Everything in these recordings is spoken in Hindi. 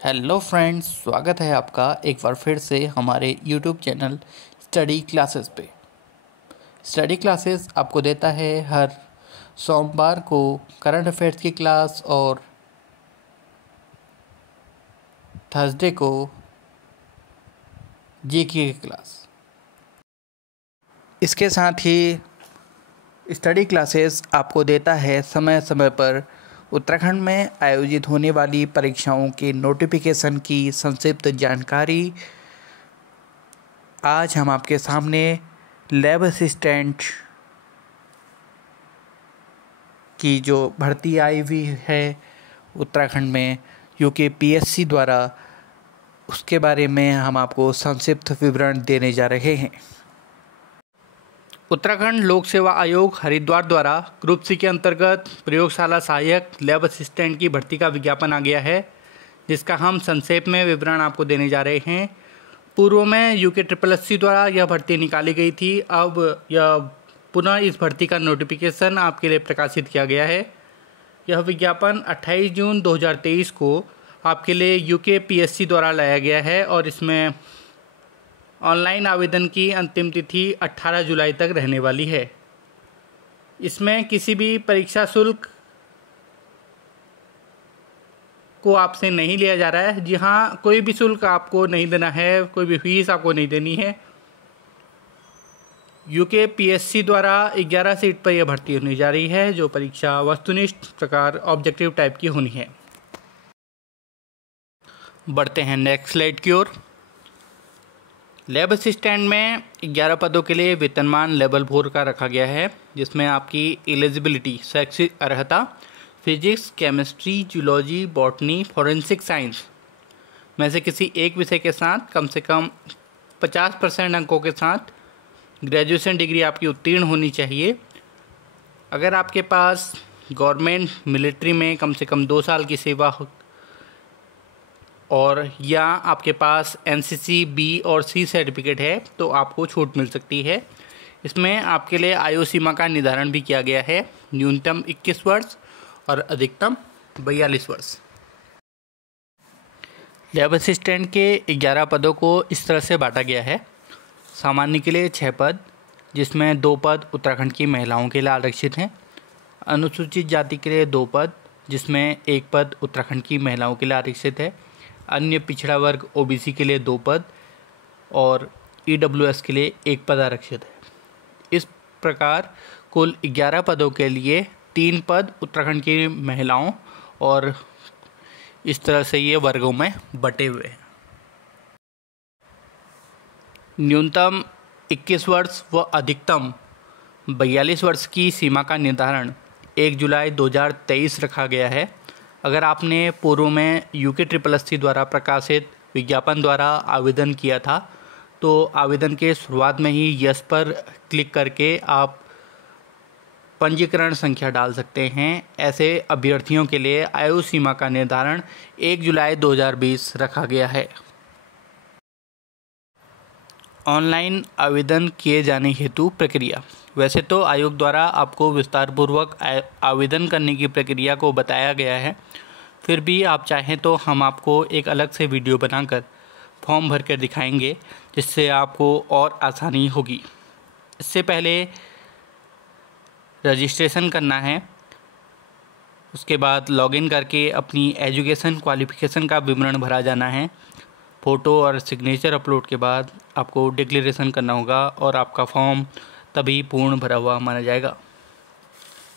हेलो फ्रेंड्स, स्वागत है आपका एक बार फिर से हमारे यूट्यूब चैनल स्टडी क्लासेस पे। स्टडी क्लासेस आपको देता है हर सोमवार को करंट अफेयर्स की क्लास और थर्सडे को जीके की क्लास। इसके साथ ही स्टडी क्लासेस आपको देता है समय समय पर उत्तराखंड में आयोजित होने वाली परीक्षाओं के नोटिफिकेशन की संक्षिप्त जानकारी। आज हम आपके सामने लैब असिस्टेंट की जो भर्ती आई हुई है उत्तराखंड में यूकेपीएससी द्वारा, उसके बारे में हम आपको संक्षिप्त विवरण देने जा रहे हैं। उत्तराखंड लोक सेवा आयोग हरिद्वार द्वारा ग्रुप सी के अंतर्गत प्रयोगशाला सहायक लैब असिस्टेंट की भर्ती का विज्ञापन आ गया है, जिसका हम संक्षेप में विवरण आपको देने जा रहे हैं। पूर्व में यूके द्वारा यह भर्ती निकाली गई थी। अब यह पुनः इस भर्ती का नोटिफिकेशन आपके लिए प्रकाशित किया गया है। यह विज्ञापन 28 जून 2023 को आपके लिए यूकेपीएससी द्वारा लाया गया है और इसमें ऑनलाइन आवेदन की अंतिम तिथि 18 जुलाई तक रहने वाली है। इसमें किसी भी परीक्षा शुल्क को आपसे नहीं लिया जा रहा है। जी हाँ, कोई भी शुल्क आपको नहीं देना है, कोई भी फीस आपको नहीं देनी है। यूकेपीएससी द्वारा 11 सीट पर यह भर्ती होने जा रही है, जो परीक्षा वस्तुनिष्ठ प्रकार ऑब्जेक्टिव टाइप की होनी है। बढ़ते हैं नेक्स्ट स्लाइड की ओर। लैब असिस्टेंट में 11 पदों के लिए वेतनमान लेवल 4 का रखा गया है, जिसमें आपकी एलिजिबिलिटी शैक्षिक अर्हता physics, chemistry, zoology, botany, forensic science में से किसी एक विषय के साथ कम से कम 50% अंकों के साथ ग्रेजुएशन डिग्री आपकी उत्तीर्ण होनी चाहिए। अगर आपके पास गवर्नमेंट मिलिट्री में कम से कम 2 साल की सेवा हो और या आपके पास एनसीसी बी और सी सर्टिफिकेट है तो आपको छूट मिल सकती है। इसमें आपके लिए आयु सीमा का निर्धारण भी किया गया है, न्यूनतम 21 वर्ष और अधिकतम 42 वर्ष। लैब असिस्टेंट के 11 पदों को इस तरह से बांटा गया है। सामान्य के लिए 6 पद, जिसमें 2 पद उत्तराखंड की महिलाओं के लिए आरक्षित हैं। अनुसूचित जाति के लिए 2 पद, जिसमें 1 पद उत्तराखंड की महिलाओं के लिए आरक्षित है। अन्य पिछड़ा वर्ग ओबीसी के लिए 2 पद और ईडब्ल्यूएस के लिए 1 पद आरक्षित है। इस प्रकार कुल 11 पदों के लिए 3 पद उत्तराखंड की महिलाओं और इस तरह से ये वर्गों में बटे हुए हैं। न्यूनतम 21 वर्ष व अधिकतम 42 वर्ष की सीमा का निर्धारण 1 जुलाई 2023 रखा गया है। अगर आपने पूर्व में यूकेपीएससी द्वारा प्रकाशित विज्ञापन द्वारा आवेदन किया था तो आवेदन के शुरुआत में ही यस पर क्लिक करके आप पंजीकरण संख्या डाल सकते हैं। ऐसे अभ्यर्थियों के लिए आयु सीमा का निर्धारण 1 जुलाई 2020 रखा गया है। ऑनलाइन आवेदन किए जाने हेतु प्रक्रिया। वैसे तो आयोग द्वारा आपको विस्तारपूर्वक आवेदन करने की प्रक्रिया को बताया गया है, फिर भी आप चाहें तो हम आपको एक अलग से वीडियो बनाकर फॉर्म भर कर दिखाएंगे, जिससे आपको और आसानी होगी। इससे पहले रजिस्ट्रेशन करना है, उसके बाद लॉगिन करके अपनी एजुकेशन क्वालिफ़िकेशन का विवरण भरा जाना है। फ़ोटो और सिग्नेचर अपलोड के बाद आपको डिक्लेरेशन करना होगा और आपका फॉर्म तभी पूर्ण भरा हुआ माना जाएगा।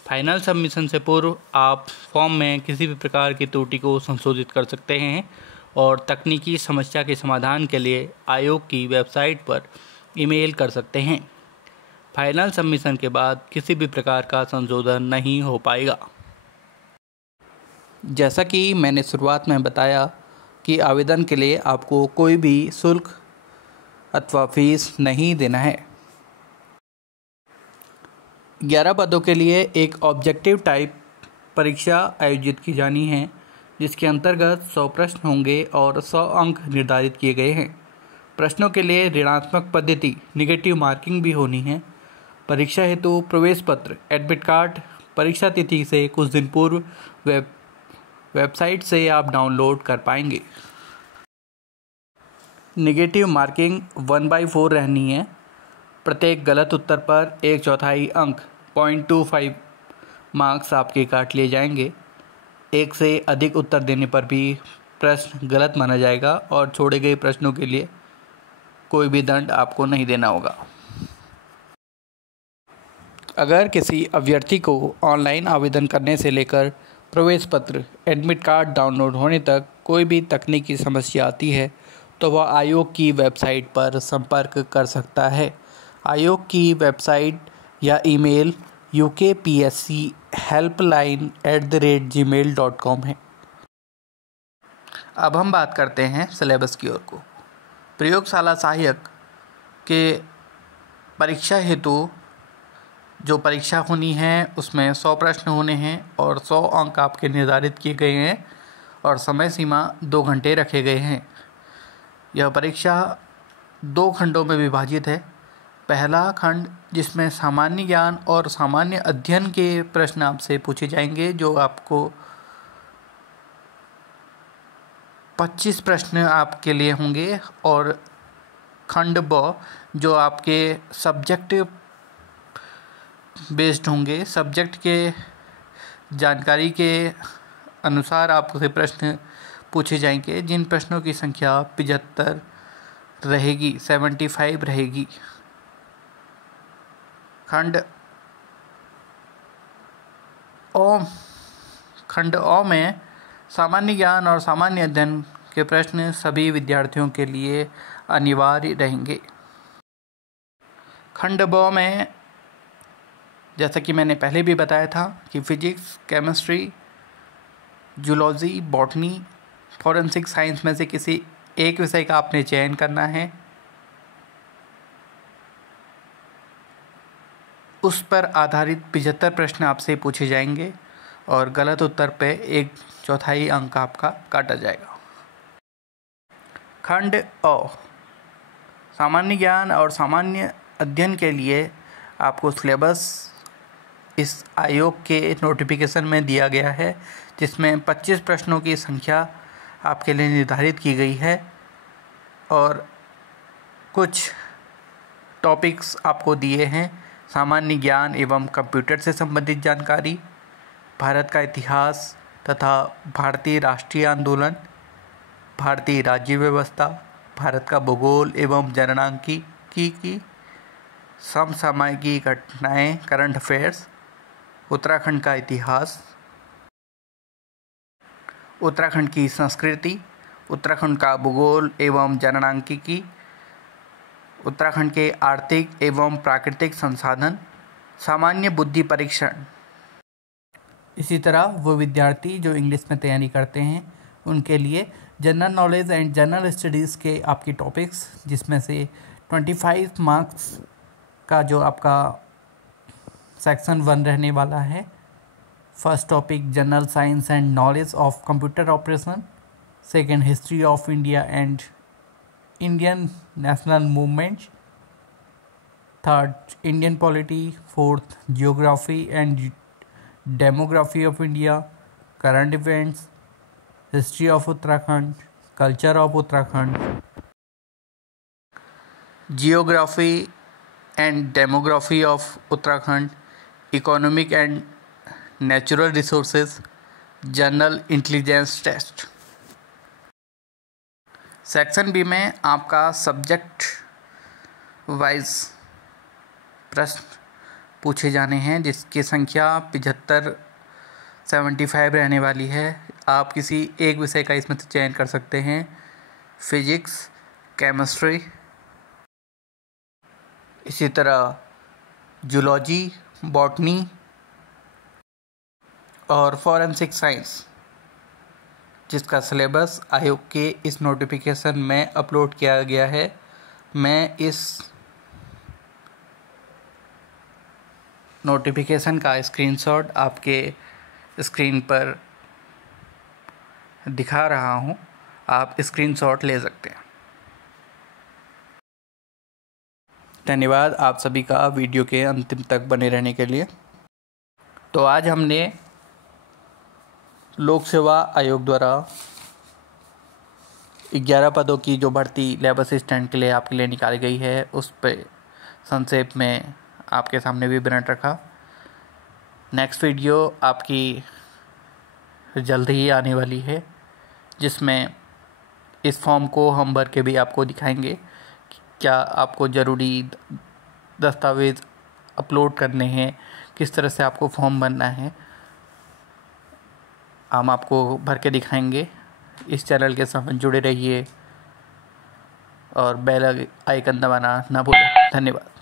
फाइनल सबमिशन से पूर्व आप फॉर्म में किसी भी प्रकार की त्रुटि को संशोधित कर सकते हैं और तकनीकी समस्या के समाधान के लिए आयोग की वेबसाइट पर ईमेल कर सकते हैं। फाइनल सबमिशन के बाद किसी भी प्रकार का संशोधन नहीं हो पाएगा। जैसा कि मैंने शुरुआत में बताया कि आवेदन के लिए आपको कोई भी शुल्क अथवा फीस नहीं देना है। 11 पदों के लिए एक ऑब्जेक्टिव टाइप परीक्षा आयोजित की जानी है, जिसके अंतर्गत 100 प्रश्न होंगे और 100 अंक निर्धारित किए गए हैं। प्रश्नों के लिए ऋणात्मक पद्धति नेगेटिव मार्किंग भी होनी है। परीक्षा हेतु प्रवेश पत्र एडमिट कार्ड परीक्षा तिथि से कुछ दिन पूर्व वेबसाइट से आप डाउनलोड कर पाएंगे। नेगेटिव मार्किंग 1/4 रहनी है। प्रत्येक गलत उत्तर पर 1/4 अंक 0.25 मार्क्स आपके काट लिए जाएंगे। एक से अधिक उत्तर देने पर भी प्रश्न गलत माना जाएगा और छोड़े गए प्रश्नों के लिए कोई भी दंड आपको नहीं देना होगा। अगर किसी अभ्यर्थी को ऑनलाइन आवेदन करने से लेकर प्रवेश पत्र, एडमिट कार्ड डाउनलोड होने तक कोई भी तकनीकी समस्या आती है तो वह आयोग की वेबसाइट पर संपर्क कर सकता है। आयोग की वेबसाइट या ईमेल ukpschelpline@gmail.com है। अब हम बात करते हैं सिलेबस की ओर को। प्रयोगशाला सहायक के परीक्षा हेतु जो परीक्षा होनी है उसमें 100 प्रश्न होने हैं और 100 अंक आपके निर्धारित किए गए हैं और समय सीमा 2 घंटे रखे गए हैं। यह परीक्षा 2 खंडों में विभाजित है। पहला खंड जिसमें सामान्य ज्ञान और सामान्य अध्ययन के प्रश्न आपसे पूछे जाएंगे, जो आपको 25 प्रश्न आपके लिए होंगे, और खंड ब जो आपके सब्जेक्ट बेस्ड होंगे। सब्जेक्ट के जानकारी के अनुसार आपसे प्रश्न पूछे जाएंगे, जिन प्रश्नों की संख्या 75 रहेगी, 75 रहेगी। खंड अ में सामान्य ज्ञान और सामान्य अध्ययन के प्रश्न सभी विद्यार्थियों के लिए अनिवार्य रहेंगे। खंड ब में जैसा कि मैंने पहले भी बताया था कि physics, chemistry, zoology, botany, forensic science में से किसी एक विषय का आपने चयन करना है। उस पर आधारित 75 प्रश्न आपसे पूछे जाएंगे और गलत उत्तर पे 1/4 अंक आपका काटा जाएगा। खंड अ सामान्य ज्ञान और सामान्य अध्ययन के लिए आपको सिलेबस इस आयोग के नोटिफिकेशन में दिया गया है, जिसमें 25 प्रश्नों की संख्या आपके लिए निर्धारित की गई है और कुछ टॉपिक्स आपको दिए हैं। सामान्य ज्ञान एवं कंप्यूटर से संबंधित जानकारी, भारत का इतिहास तथा भारतीय राष्ट्रीय आंदोलन, भारतीय राज्य व्यवस्था, भारत का भूगोल एवं जनगणना की समसामयिकी घटनाएं, करंट अफेयर्स, उत्तराखंड का इतिहास, उत्तराखंड की संस्कृति, उत्तराखंड का भूगोल एवं जनगणना, उत्तराखंड के आर्थिक एवं प्राकृतिक संसाधन, सामान्य बुद्धि परीक्षण। इसी तरह वो विद्यार्थी जो इंग्लिश में तैयारी करते हैं उनके लिए general knowledge and general studies के आपके टॉपिक्स, जिसमें से 25 मार्क्स का जो आपका सेक्शन 1 रहने वाला है। First topic general science and knowledge of computer operation, second history of India and Indian national movement, third Indian polity, fourth geography and demography of India, current events, history of Uttarakhand, culture of Uttarakhand, geography and demography of Uttarakhand, economic and natural resources, general intelligence test. Section B में आपका सब्जेक्ट वाइज प्रश्न पूछे जाने हैं, जिसकी संख्या 75 रहने वाली है। आप किसी एक विषय का इसमें से चयन कर सकते हैं। फिजिक्स, केमिस्ट्री, इसी तरह जूलॉजी, बॉटनी और फॉरेंसिक साइंस, जिसका सिलेबस आयोग के इस नोटिफिकेशन में अपलोड किया गया है। मैं इस नोटिफिकेशन का स्क्रीनशॉट आपके स्क्रीन पर दिखा रहा हूं, आप स्क्रीनशॉट ले सकते हैं। धन्यवाद आप सभी का वीडियो के अंतिम तक बने रहने के लिए। तो आज हमने लोक सेवा आयोग द्वारा 11 पदों की जो भर्ती लैब असिस्टेंट के लिए आपके लिए निकाली गई है, उस पर संक्षेप में आपके सामने विवरण रखा। नेक्स्ट वीडियो आपकी जल्द ही आने वाली है, जिसमें इस फॉर्म को हम भर के भी आपको दिखाएंगे कि क्या आपको ज़रूरी दस्तावेज़ अपलोड करने हैं, किस तरह से आपको फॉर्म भरना है, हम आपको भर के दिखाएंगे। इस चैनल के साथ जुड़े रहिए और बेल आइकन दबाना ना भूलें। धन्यवाद।